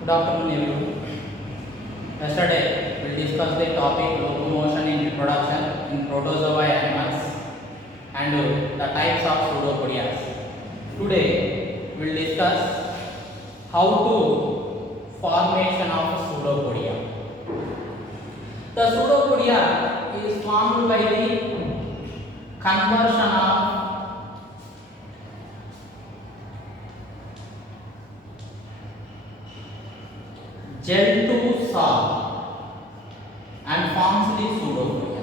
Good afternoon, everyone. Yesterday, we discussed the topic locomotion in reproduction in protozoa animals and the types of pseudopodias. Today, we will discuss how to formation of pseudopodia. The pseudopodia is formed by the conversion of gel to solid and forms the pseudopodia.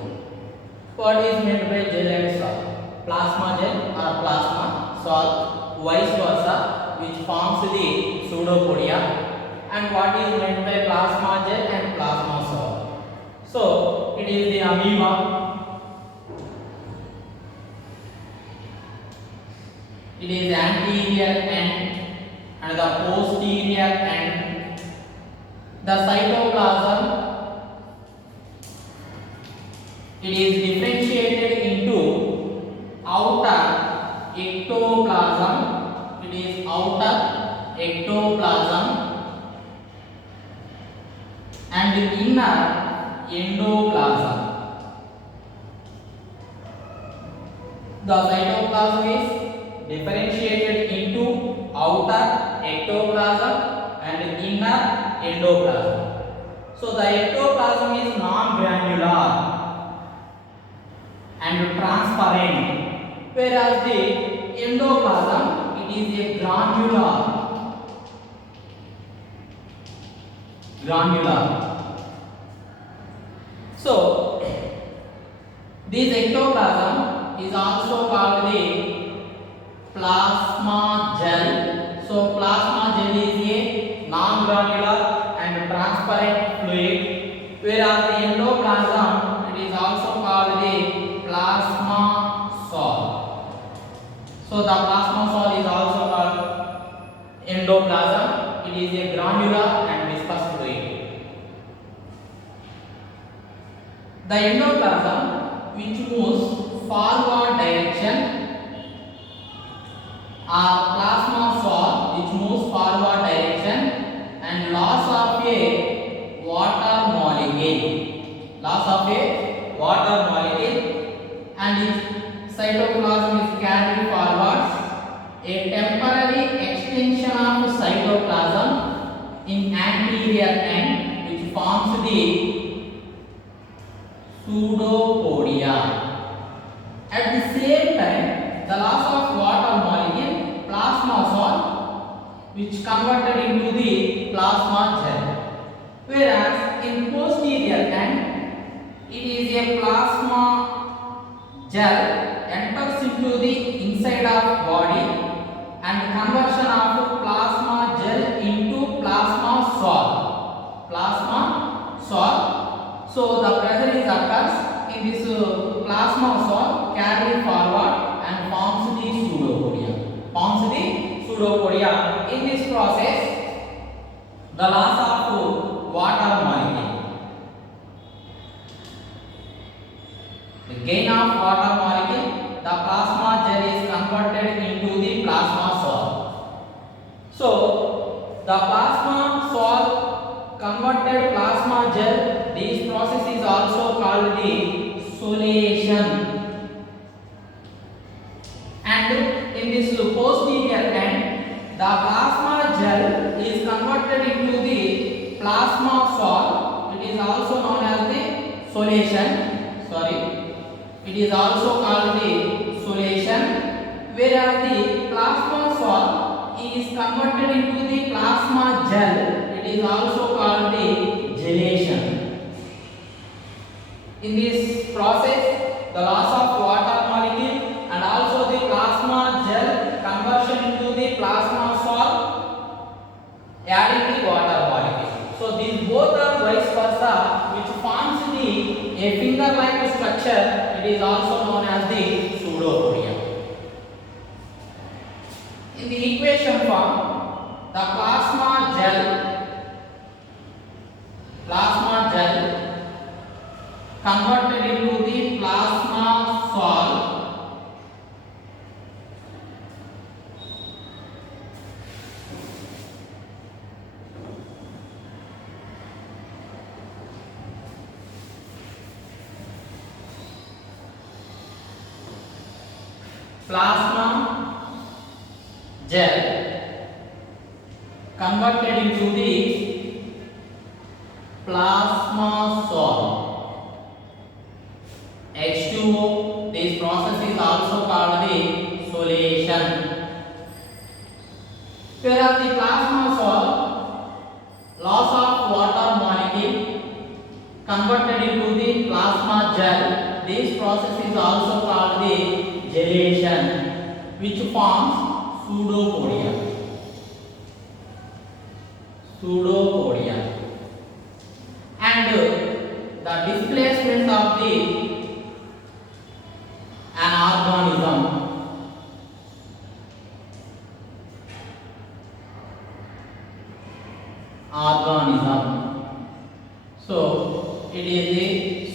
What is meant by gel and solid? Plasma gel or plasma solid, vice versa, which forms the pseudopodia. And what is meant by plasma gel and plasma solid? So it is the amoeba, it is anterior end and the posterior end. The cytoplasm, it is differentiated into outer ectoplasm, it is outer ectoplasm and inner endoplasm. The cytoplasm is differentiated into outer ectoplasm and inner endoplasm. So the ectoplasm is non-granular and transparent, whereas the endoplasm, it is a granular. So this ectoplasm is also called the plasma gel. So plasma gel is a non-granular and transparent fluid, whereas the endoplasm, it is also called the plasma solid. So the plasma solid is also called endoplasm. It is a granular and viscous fluid. The endoplasm, which moves forward direction, or plasma solid, which moves forward direction, and loss of a water molecule, and its cytoplasm is carried forwards. A temporary extension of cytoplasm in anterior end, which forms the pseudopodia. At the same time, the loss of water molecule, plasma solid, which converted into the plasma gel, whereas in posterior end, it is a plasma gel enters into the inside of body and conversion of plasma gel into plasma solid. So the pressure is occurs in this plasma solid, carried forward and forms the pseudopodia. In this process, the loss of water molecule, the gain of water molecule, the plasma gel is converted into the plasma solid. So the plasma solid converted plasma gel, this process is also called the solation. And in this posterior end, the plasma gel is converted into the plasma solid. It is also known as the solation. It is also called the solation, whereas the plasma solid is converted into the plasma gel. It is also called the gelation. In this process, the loss of water molecule and also the plasma gel conversion into the plasma solid, adding the water molecule. So these both are vice versa, which forms a finger-like structure. It is also known as the pseudopodia. In the equation form, the plasma gel converted into the plasma solid plasma gel converted into the plasma sol H2O. This process is also called the solation. Whereas the plasma sol, loss of water molecule converted into the plasma gel. This process is also called the gelation, which forms pseudopodia. Pseudopodia. And the displacement of the an organism so it is the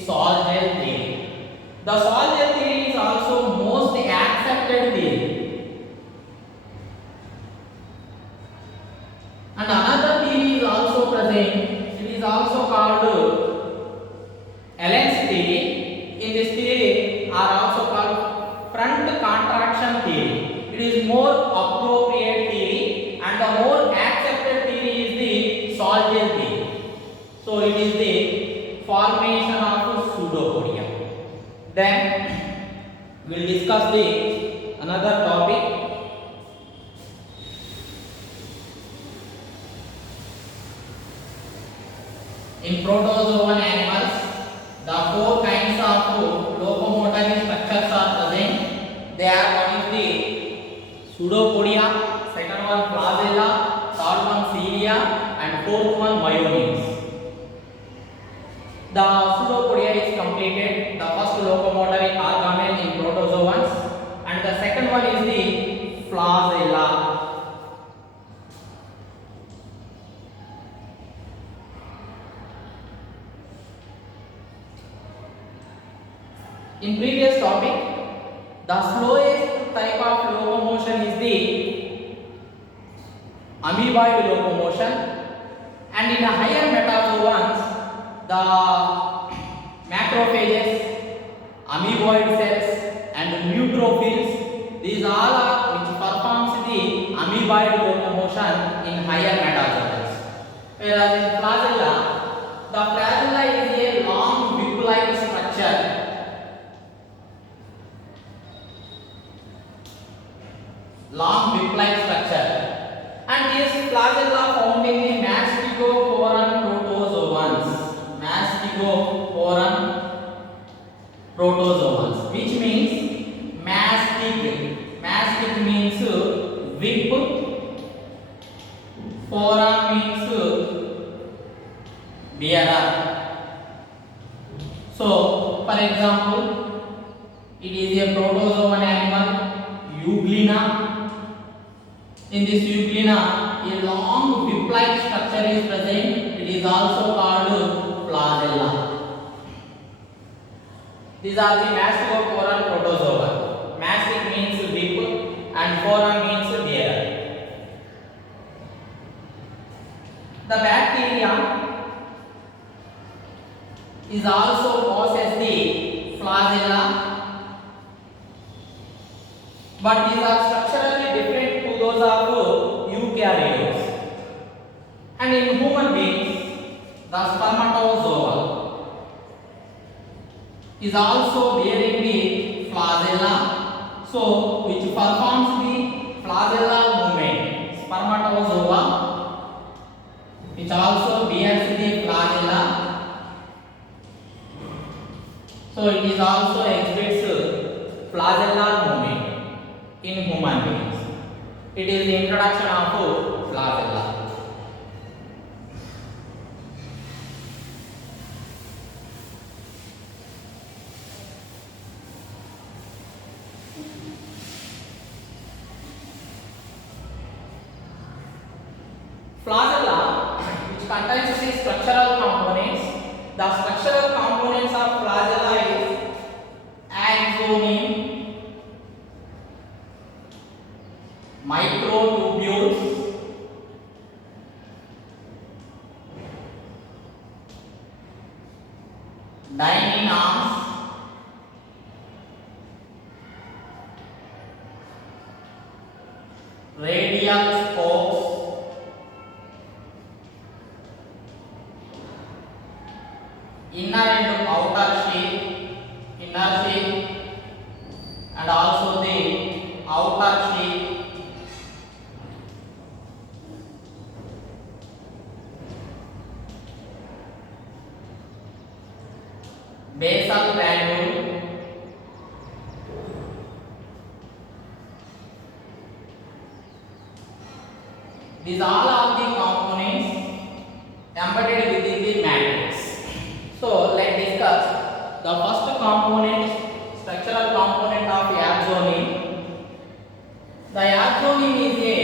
Sol-Gel theory. The Sol-Gel theory is also most accepted theory. And another theory is also present. It is also called Allen's theory. In this theory are also called front contraction theory. It is more appropriate theory, and the more accepted theory is the Sol-Gel theory. So it is the formation of pseudopodia. Then we will discuss the another topic. In protozoan animals, the four kinds of locomotory structures are present. They are: one is the pseudopodia, second one flagella, third one cilia, and fourth one myomes. The pseudopodia is completed. The first locomotory organelle in protozoans, and the second one is the flagella. In previous topic, the slowest type of locomotion is the amoeboid locomotion, and in a higher metazoans, the macrophages, amoeboid cells, and neutrophils, these all are which performs the amoeboid locomotion in higher metazoans. Whereas in flagella, the flagella is a long whip-like structure. Long whip-like structure, and this flagella found in the Mastixophoran protozoans. Mastixophoran protozoans, which means mastic. Mastic means whip, foran means bearer. So, for example, it is a protozoan animal, Euglena. In this Euglena, a long whip-like structure is present. It is also called flagella. These are the Mastixophoran protozoa. Mastic means whip and foran means bearer. The bacteria is also possess the flagella, but these are structurally different to those of eukaryotes. And in human beings, the spermatozoa is also bearing the flagella, so which performs the flagellal movement. Spermatozoa which also bears the flagella, so it is also exhibits flagellar movement in human beings. It is the introduction of flagella. Flagella, which contains the structural components. The structural components of flagella is axonium, microtubules, dyneins, radial spokes, inner and outer sheath, inner sheath and also the outer sheath, basal granule, these all are the components embedded within the matrix. So let's discuss the first component, structural component of axoneme. The axoneme is a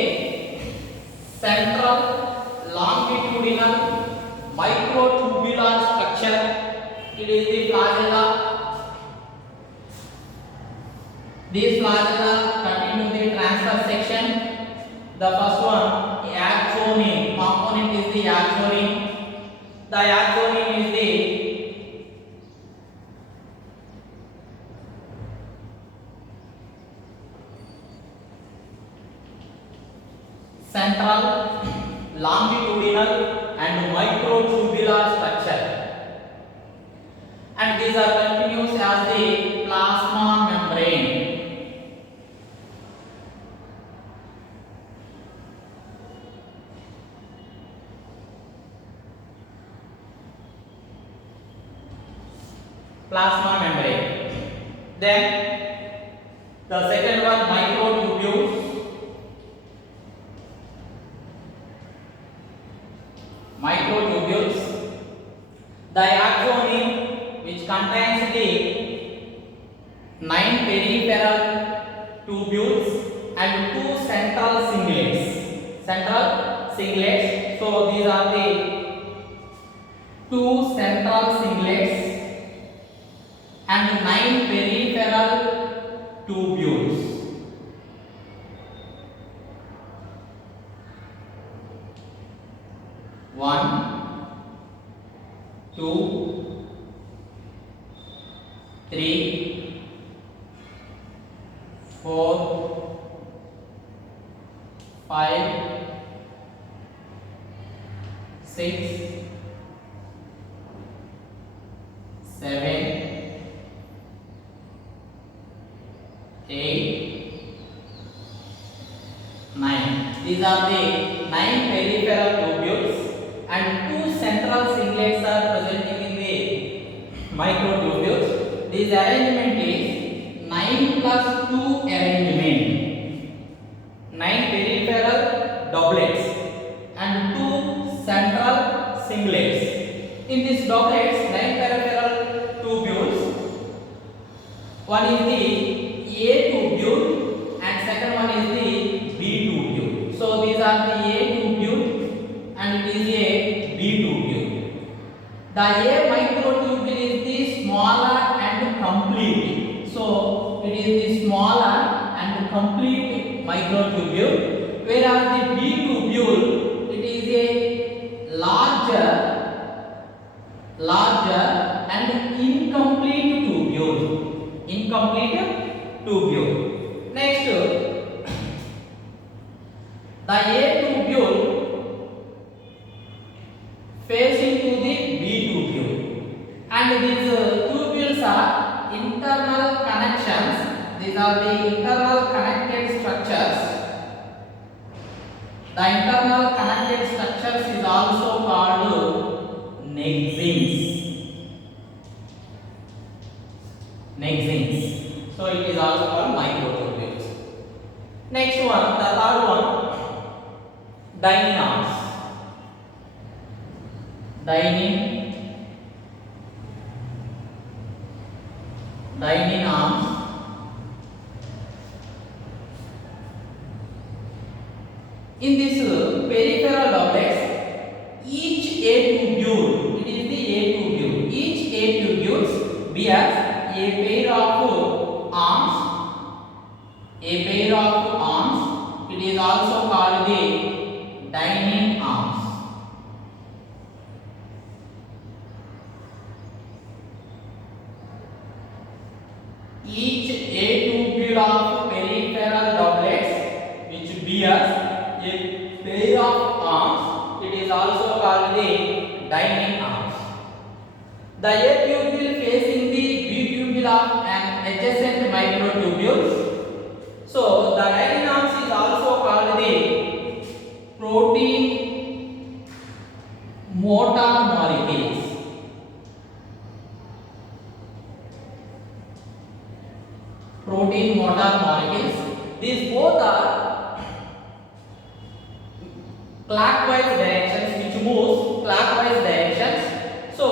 central longitudinal microtubular structure. It is the flagella. These flagella continue the transverse section. The first one, axoneme component, is the axoneme. The axoneme is the central longitudinal and microtubular structure, and these are continuous as the plasma membrane. Plasma membrane. Then the second one, microtubules. Microtubules. The axoneme, which contains the 9 peripheral tubules and 2 central singlets. Central singlets. So these are the 2 central singlets and 9 peripheral tubules. One, two, three, 4, 5, 6, 7, 8, 9. These are the 9 peripheral tubules and 2 central singlets are presenting in the microtubules. This arrangement is 9 plus 2 arrangement. 9 peripheral doublets and 2 central singlets. In these doublets, 9 peripheral tubules, one is the A tubule and second one is the B tubule. So these are the A tubule and it is a B tubule. The A microtubule is the smaller and complete. So it is the smaller and complete microtubule, whereas the B tubule, it is a larger and incomplete tubule. Incomplete tubule. Next, the A tubule face into the B tubule, and these tubules are internal connections. These are the internal connected structures. The internal connected structures is also called nexins. Nexins. So it is also called microtubules. Next one, the third one, dyneins. Dynein arms. In this peripheral doublets, each A tubule, it is the A tubule, each A tubules bears a pair of arms. It is also called the dynein arms. Each A tubule of peripheral doublets which bears is also called the dining arms. The A tubule facing the B tubule of an adjacent microtubules. So the dining arms is also called the protein motor molecules. Protein motor molecules. These both are clockwise directions, which moves clockwise directions. So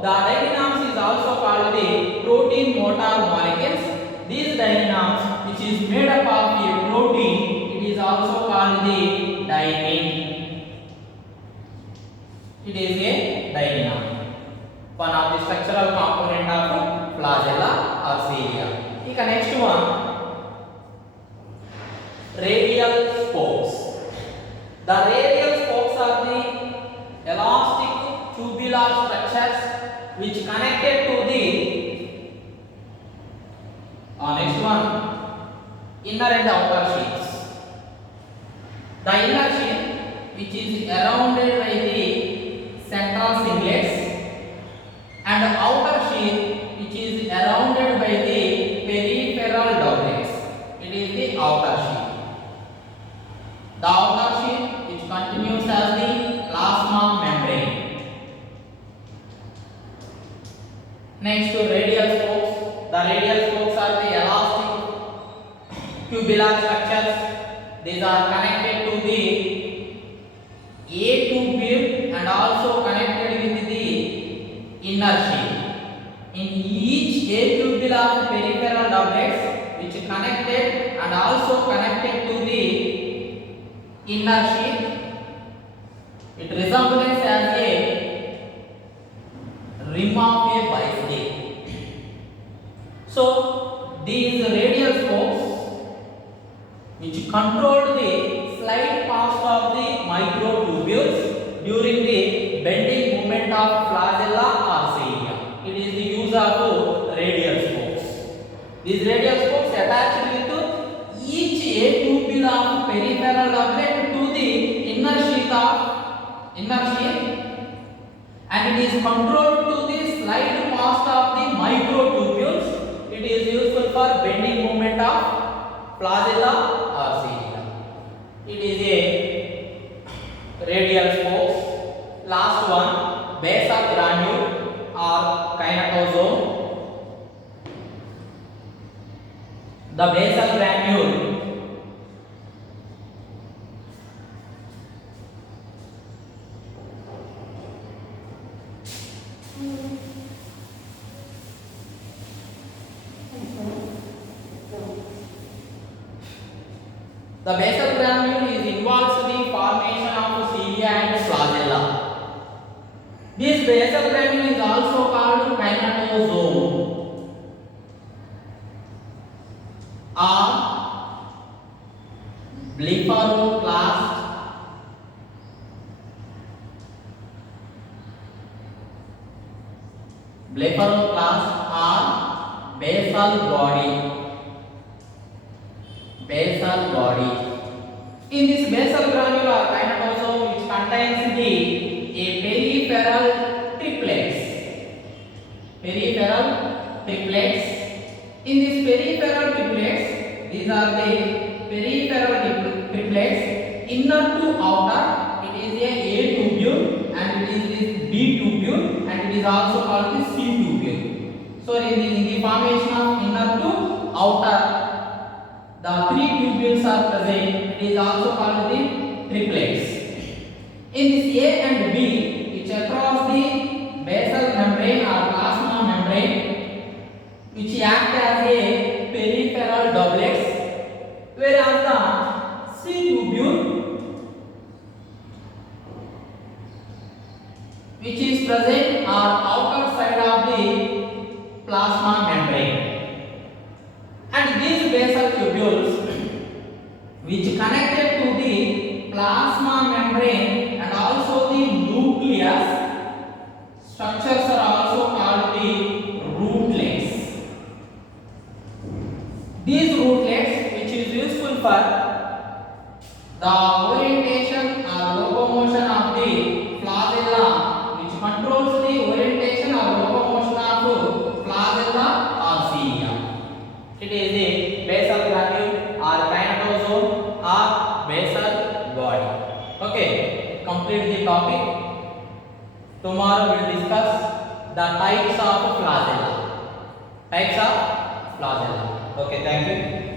the dynams is also called the protein motor molecules. These dynams, which is made up of a protein, it is also called the dynein. It is a dynam, one of the structural component of flagella or cilia. Next one, radial spokes. The radial spokes are the elastic tubular structures which connected to the next one, inner and outer sheaths. The inner sheath, which is surrounded by the central singlets, and the outer sheath, which is surrounded by the peripheral doublets. It is the outer sheath. The outer sheath, which continues as the plasma membrane. Next to radial spokes. The radial spokes are the elastic tubular structures. These are connected to the A tubule and also connected with the inner sheath. In each A tubule of peripheral doublets, which connected and also connected to the inner sheath, it resembles as a rim of a bicycle. So these radial spokes, which control the slight path of the microtubules during the bending movement of flagella or cilia. It is the use of radial spokes. These radial spokes attached with each A tubule of peripheral doublet to the inner sheath, and it is controlled to the slide path of the microtubules. It is useful for bending movement of flagella or cilia. It is a radial spokes. Last one, basal granule or kinetosome. The basal granule is involves the formation of cilia and flagella. This basal granule is also called kinetosome or blepharoplast. Blepharoplast or basal body. Basal body. In this basal granule or kinetosome, which contains a peripheral triplets. Peripheral triplets. In these peripheral triplets, these are the peripheral triplets, inner to outer. It is a tubule and it is this B tubule and it is also called the C tubule. So in the formation of inner to outer, the three tubules are present. It is also called the triplets. In this A and B, which across the basal membrane or plasma membrane, which act as a peripheral doublets, whereas the C tubule, which is present on outer side of the plasma membrane. And these basal tubules, which connected to the plasma membrane and also the nucleus, structures are also called the rootlets. These rootlets, which is useful for the orientation or locomotion of the flagella or cilia. It is the basal granule or kinetosome or basal body. Okay, complete the topic. Tomorrow we will discuss the types of flagella. Types of flagella. Okay, thank you.